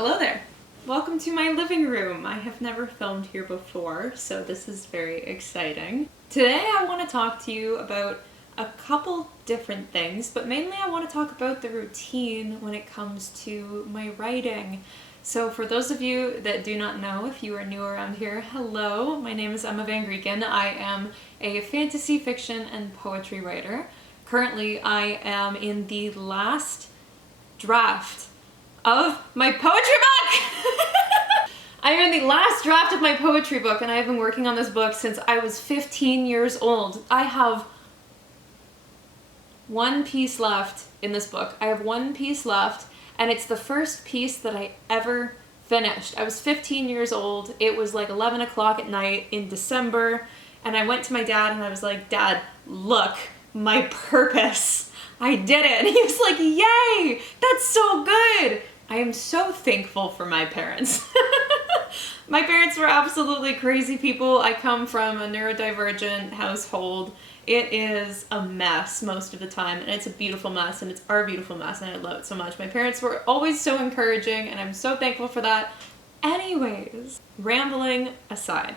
Hello there! Welcome to my living room. I have never filmed here before, so this is very exciting. Today I want to talk to you about a couple different things, but mainly I want to talk about the routine when it comes to my writing. So for those of you that do not know, if you are new around here, hello, my name is Emma Van Grieken. I am a fantasy fiction and poetry writer. Currently I am in the last draft of my poetry book! I'm in the last draft of my poetry book, and I have been working on this book since I was 15 years old. I have one piece left in this book. I have one piece left, and it's the first piece that I ever finished. I was 15 years old. It was like 11 o'clock at night in December, and I went to my dad and I was like, "Dad, look, my purpose. I did it." And he was like, "Yay, that's so good." I am so thankful for my parents. My parents were absolutely crazy people. I come from a neurodivergent household. It is a mess most of the time, and it's a beautiful mess, and it's our beautiful mess, and I love it so much. My parents were always so encouraging, and I'm so thankful for that. Anyways, rambling aside,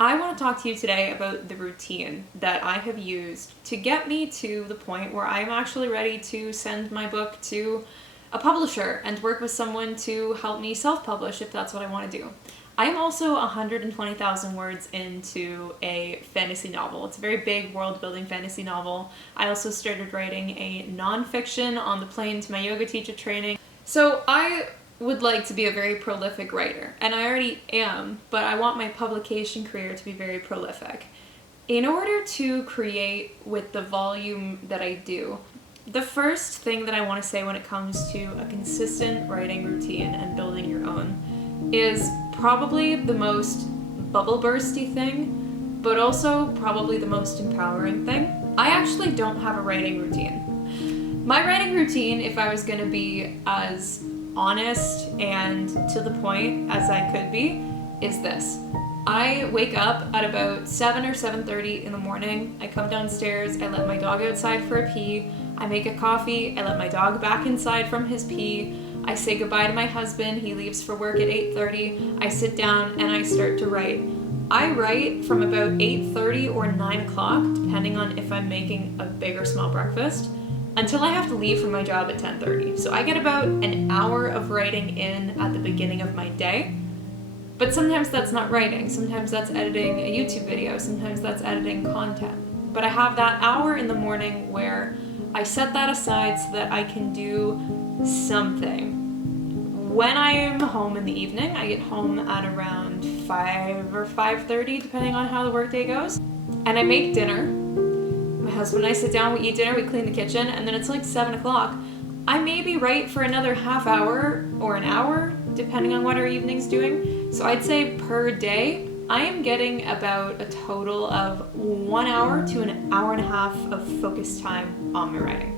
I want to talk to you today about the routine that I have used to get me to the point where I'm actually ready to send my book to a publisher and work with someone to help me self-publish if that's what I want to do. I'm also 120,000 words into a fantasy novel. It's a very big world-building fantasy novel. I also started writing a nonfiction on the plane to my yoga teacher training. So I would like to be a very prolific writer, and I already am, but I want my publication career to be very prolific. In order to create with the volume that I do, the first thing that I want to say when it comes to a consistent writing routine and building your own is probably the most bubble bursty thing, but also probably the most empowering thing. I actually don't have a writing routine. My writing routine, if I was going to be as honest and to the point as I could be, is this. I wake up at about 7 or 7:30 in the morning. I come downstairs, I let my dog outside for a pee, I make a coffee, I let my dog back inside from his pee, I say goodbye to my husband, he leaves for work at 8:30, I sit down and I start to write. I write from about 8:30 or 9 o'clock, depending on if I'm making a big or small breakfast, until I have to leave for my job at 10:30. So I get about an hour of writing in at the beginning of my day. But sometimes that's not writing, sometimes that's editing a YouTube video, sometimes that's editing content. But I have that hour in the morning where I set that aside so that I can do something. When I'm home in the evening, I get home at around 5 or 5:30, depending on how the workday goes, and I make dinner. My husband and I sit down, we eat dinner, we clean the kitchen, and then it's like 7 o'clock. I maybe write for another half hour or an hour, depending on what our evening's doing. So I'd say per day, I am getting about a total of 1 hour to an hour and a half of focused time on my writing.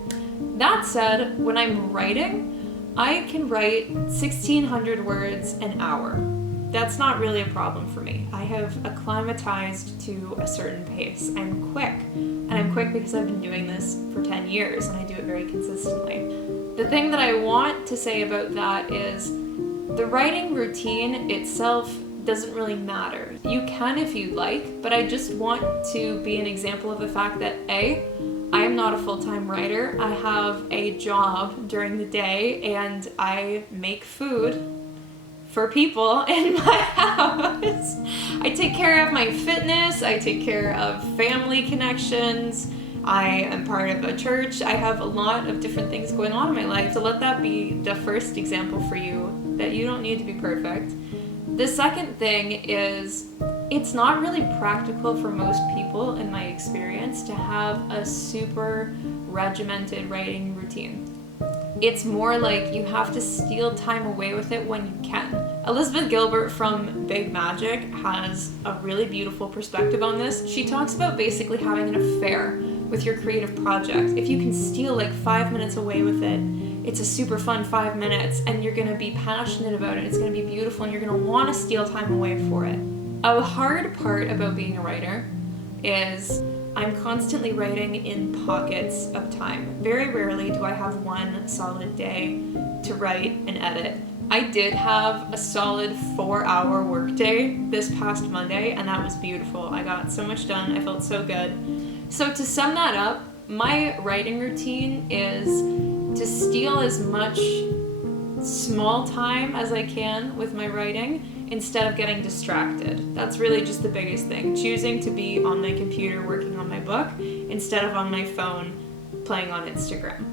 That said, when I'm writing, I can write 1,600 words an hour. That's not really a problem for me. I have acclimatized to a certain pace. I'm quick, and I'm quick because I've been doing this for 10 years, and I do it very consistently. The thing that I want to say about that is the writing routine itself doesn't really matter. You can if you'd like, but I just want to be an example of the fact that A, I am not a full-time writer. I have a job during the day, and I make food for people in my house. I take care of my fitness, I take care of family connections, I am part of a church. I have a lot of different things going on in my life. So let that be the first example for you that you don't need to be perfect. The second thing is it's not really practical for most people, in my experience, to have a super regimented writing routine. It's more like you have to steal time away with it when you can. Elizabeth Gilbert from Big Magic has a really beautiful perspective on this. She talks about basically having an affair with your creative project. If you can steal like 5 minutes away with it, it's a super fun 5 minutes, and you're gonna be passionate about it, it's gonna be beautiful, and you're gonna wanna steal time away for it. A hard part about being a writer is I'm constantly writing in pockets of time. Very rarely do I have one solid day to write and edit. I did have a solid 4-hour workday this past Monday, and that was beautiful. I got so much done. I felt so good. So to sum that up, my writing routine is to steal as much small time as I can with my writing instead of getting distracted. That's really just the biggest thing. Choosing to be on my computer working on my book instead of on my phone playing on Instagram.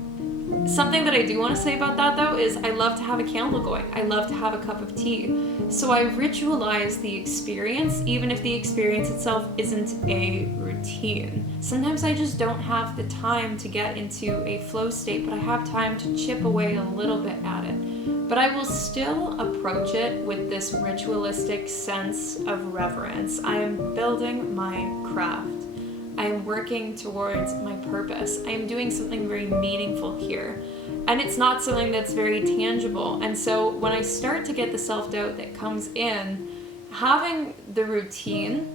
Something that I do want to say about that though is I love to have a candle going. I love to have a cup of tea. So I ritualize the experience even if the experience itself isn't a routine. Sometimes I just don't have the time to get into a flow state, but I have time to chip away a little bit at it. But I will still approach it with this ritualistic sense of reverence. I am building my craft. I am working towards my purpose. I am doing something very meaningful here. And it's not something that's very tangible. And so when I start to get the self-doubt that comes in, having the routine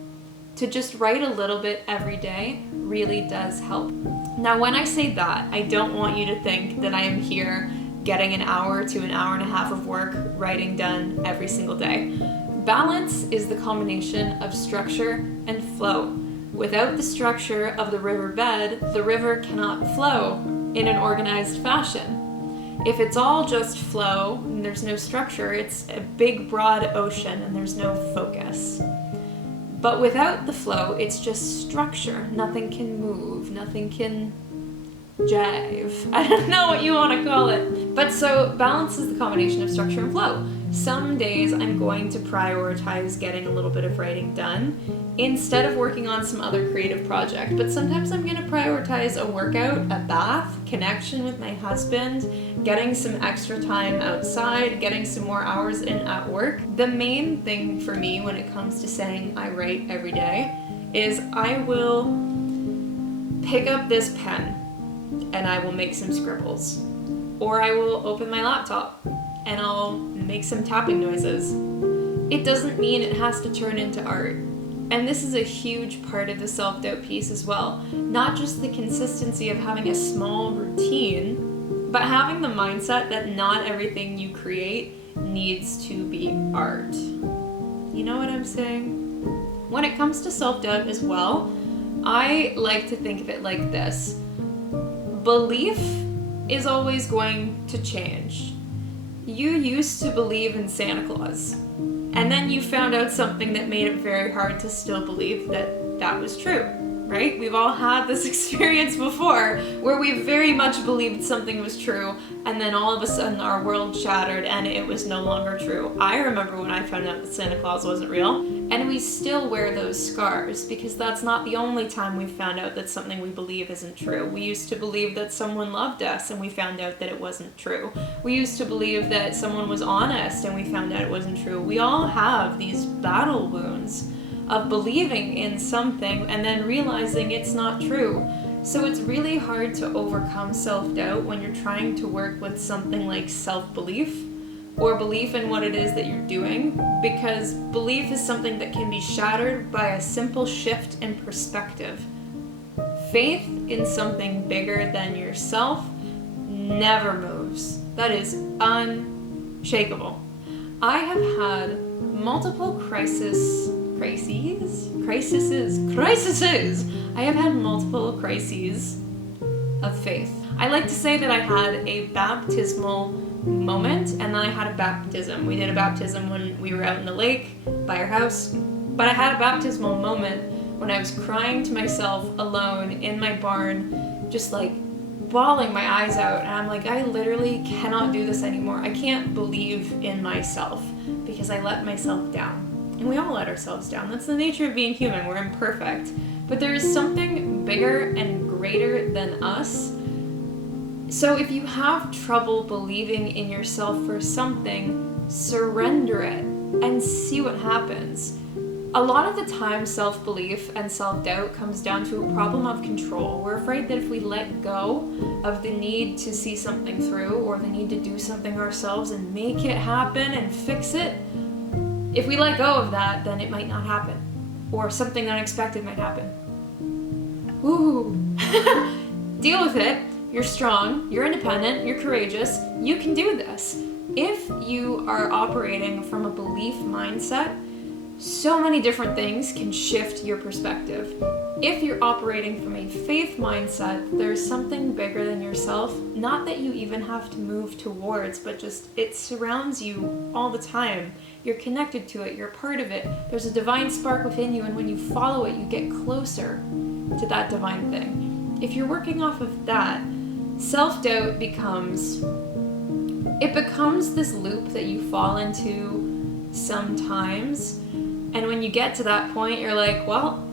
to just write a little bit every day really does help. Now, when I say that, I don't want you to think that I am here getting an hour to an hour and a half of work writing done every single day. Balance is the combination of structure and flow. Without the structure of the riverbed, the river cannot flow in an organized fashion. If it's all just flow and there's no structure, it's a big broad ocean and there's no focus. But without the flow, it's just structure. Nothing can move, nothing can jive. I don't know what you want to call it. But so balance is the combination of structure and flow. Some days I'm going to prioritize getting a little bit of writing done instead of working on some other creative project. But sometimes I'm going to prioritize a workout, a bath, connection with my husband, getting some extra time outside, getting some more hours in at work. The main thing for me when it comes to saying I write every day is I will pick up this pen and I will make some scribbles. Or I will open my laptop and I'll make some tapping noises. It doesn't mean it has to turn into art. And this is a huge part of the self-doubt piece as well. Not just the consistency of having a small routine, but having the mindset that not everything you create needs to be art. You know what I'm saying? When it comes to self-doubt as well, I like to think of it like this. Belief is always going to change. You used to believe in Santa Claus, and then you found out something that made it very hard to still believe that that was true, right? We've all had this experience before where we very much believed something was true, and then all of a sudden our world shattered and it was no longer true. I remember when I found out that Santa Claus wasn't real, and we still wear those scars because that's not the only time we found out that something we believe isn't true. We used to believe that someone loved us and we found out that it wasn't true. We used to believe that someone was honest and we found out it wasn't true. We all have these battle wounds of believing in something and then realizing it's not true. So it's really hard to overcome self-doubt when you're trying to work with something like self-belief or belief in what it is that you're doing, because belief is something that can be shattered by a simple shift in perspective. Faith in something bigger than yourself never moves. That is unshakable. I have had multiple crises. I have had multiple crises of faith. I like to say that I had a baptismal moment and then I had a baptism. We did a baptism when we were out in the lake by our house, but I had a baptismal moment when I was crying to myself alone in my barn, just like bawling my eyes out, and I'm like, I literally cannot do this anymore. I can't believe in myself because I let myself down. And we all let ourselves down. That's the nature of being human. We're imperfect. But there is something bigger and greater than us. So if you have trouble believing in yourself for something, surrender it and see what happens. A lot of the time, self-belief and self-doubt comes down to a problem of control. We're afraid that if we let go of the need to see something through or the need to do something ourselves and make it happen and fix it, if we let go of that, then it might not happen. Or something unexpected might happen. Ooh. Deal with it. You're strong, you're independent, you're courageous, you can do this. If you are operating from a belief mindset, so many different things can shift your perspective. If you're operating from a faith mindset, there's something bigger than yourself, not that you even have to move towards, but just it surrounds you all the time. You're connected to it, you're part of it. There's a divine spark within you, and when you follow it, you get closer to that divine thing. If you're working off of that, self-doubt becomes this loop that you fall into sometimes. And when you get to that point, you're like, well,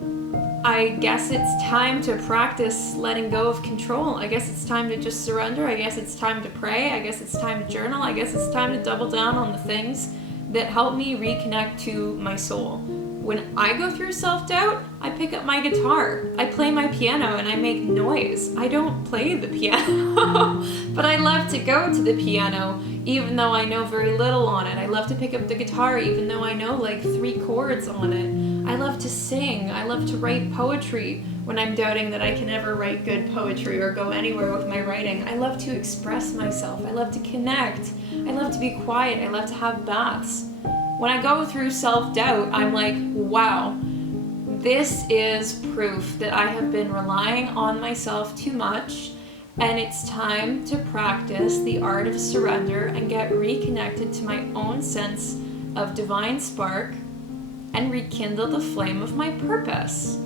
I guess it's time to practice letting go of control. I guess it's time to just surrender. I guess it's time to pray. I guess it's time to journal. I guess it's time to double down on the things that help me reconnect to my soul. When I go through self-doubt, I pick up my guitar. I play my piano and I make noise. I don't play the piano, but I love to go to the piano even though I know very little on it. I love to pick up the guitar even though I know like 3 chords on it. I love to sing. I love to write poetry when I'm doubting that I can ever write good poetry or go anywhere with my writing. I love to express myself. I love to connect. I love to be quiet. I love to have baths. When I go through self-doubt, I'm like, wow, this is proof that I have been relying on myself too much, and it's time to practice the art of surrender and get reconnected to my own sense of divine spark and rekindle the flame of my purpose.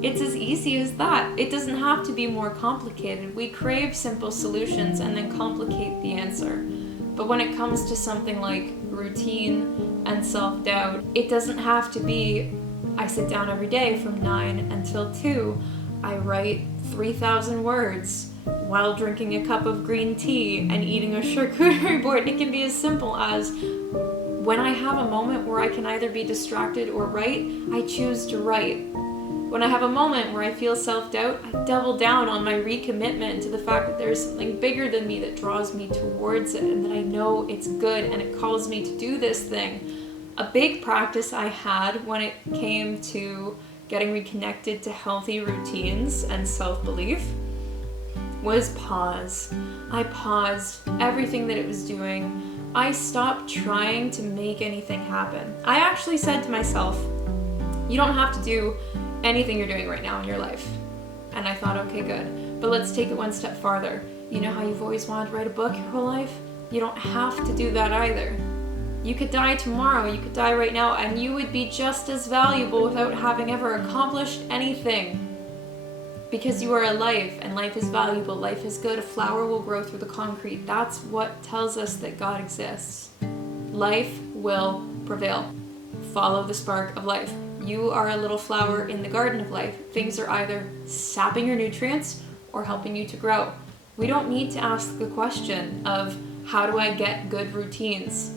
It's as easy as that. It doesn't have to be more complicated. We crave simple solutions and then complicate the answer. But when it comes to something like routine and self-doubt, it doesn't have to be, I sit down every day from 9 until 2, I write 3,000 words while drinking a cup of green tea and eating a charcuterie board. It can be as simple as, when I have a moment where I can either be distracted or write, I choose to write. When I have a moment where I feel self-doubt, I double down on my recommitment to the fact that there's something bigger than me that draws me towards it and that I know it's good and it calls me to do this thing. A big practice I had when it came to getting reconnected to healthy routines and self-belief was pause. I paused everything that it was doing. I stopped trying to make anything happen. I actually said to myself, you don't have to do anything you're doing right now in your life. And I thought, okay, good. But let's take it one step farther. You know how you've always wanted to write a book your whole life? You don't have to do that either. You could die tomorrow, you could die right now, and you would be just as valuable without having ever accomplished anything. Because you are alive, and life is valuable, life is good, a flower will grow through the concrete. That's what tells us that God exists. Life will prevail. Follow the spark of life. You are a little flower in the garden of life. Things are either sapping your nutrients or helping you to grow. We don't need to ask the question of, how do I get good routines?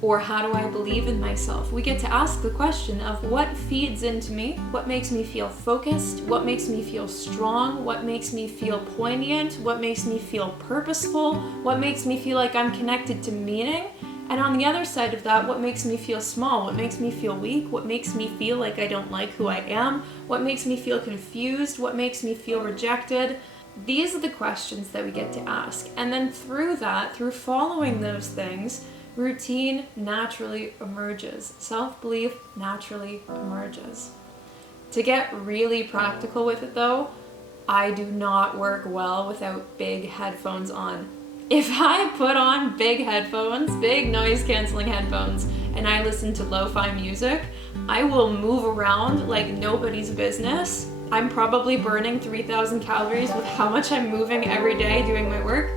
Or how do I believe in myself? We get to ask the question of, what feeds into me? What makes me feel focused? What makes me feel strong? What makes me feel poignant? What makes me feel purposeful? What makes me feel like I'm connected to meaning? And on the other side of that, what makes me feel small? What makes me feel weak? What makes me feel like I don't like who I am? What makes me feel confused? What makes me feel rejected? These are the questions that we get to ask. And then through that, through following those things, routine naturally emerges. Self-belief naturally emerges. To get really practical with it though, I do not work well without big headphones on. If I put on big headphones, big noise canceling headphones, and I listen to lo-fi music, I will move around like nobody's business. I'm probably burning 3,000 calories with how much I'm moving every day doing my work,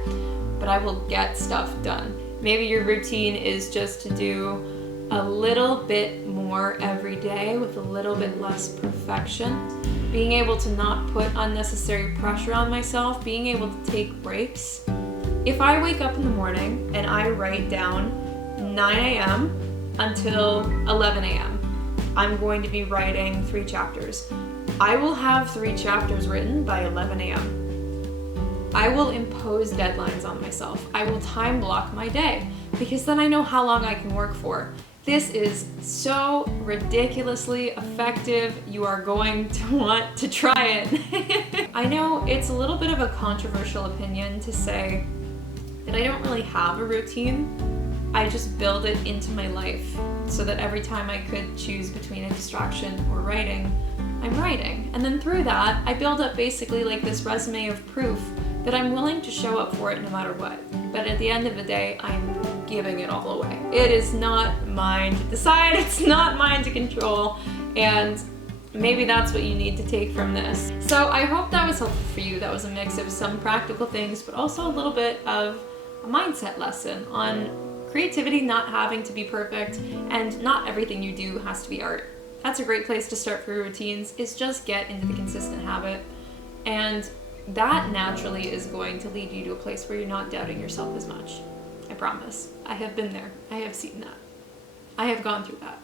but I will get stuff done. Maybe your routine is just to do a little bit more every day with a little bit less perfection. Being able to not put unnecessary pressure on myself, being able to take breaks. If I wake up in the morning and I write down 9 a.m. until 11 a.m., I'm going to be writing 3 chapters. I will have 3 chapters written by 11 a.m. I will impose deadlines on myself. I will time block my day because then I know how long I can work for. This is so ridiculously effective. You are going to want to try it. I know it's a little bit of a controversial opinion to say that I don't really have a routine. I just build it into my life so that every time I could choose between a distraction or writing, I'm writing. And then through that, I build up basically like this resume of proof that I'm willing to show up for it no matter what. But at the end of the day, I'm giving it all away. It is not mine to decide, it's not mine to control, and maybe that's what you need to take from this. So I hope that was helpful for you. That was a mix of some practical things, but also a little bit of a mindset lesson on creativity not having to be perfect, and not everything you do has to be art. That's a great place to start for your routines, is just get into the consistent habit. And that naturally is going to lead you to a place where you're not doubting yourself as much. I promise. I have been there. I have seen that. I have gone through that.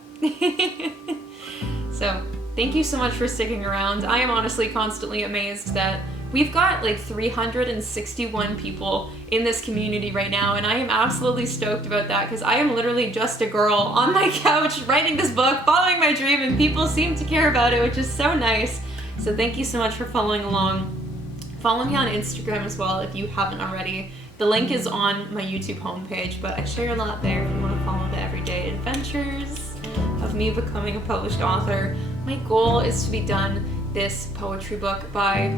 So, thank you so much for sticking around. I am honestly constantly amazed that we've got like 361 people in this community right now, and I am absolutely stoked about that because I am literally just a girl on my couch writing this book, following my dream, and people seem to care about it, which is so nice. So thank you so much for following along. Follow me on Instagram as well if you haven't already. The link is on my YouTube homepage, but I share a lot there if you want to follow the everyday adventures of me becoming a published author. My goal is to be done this poetry book by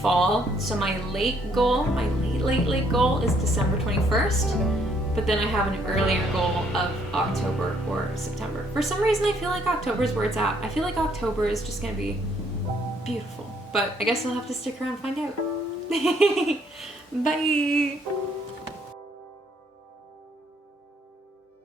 fall. So my late goal is December 21st, but then I have an earlier goal of October or September. For some reason, I feel like October is where it's at. I feel like October is just gonna be beautiful, but I guess I'll have to stick around and find out. Bye!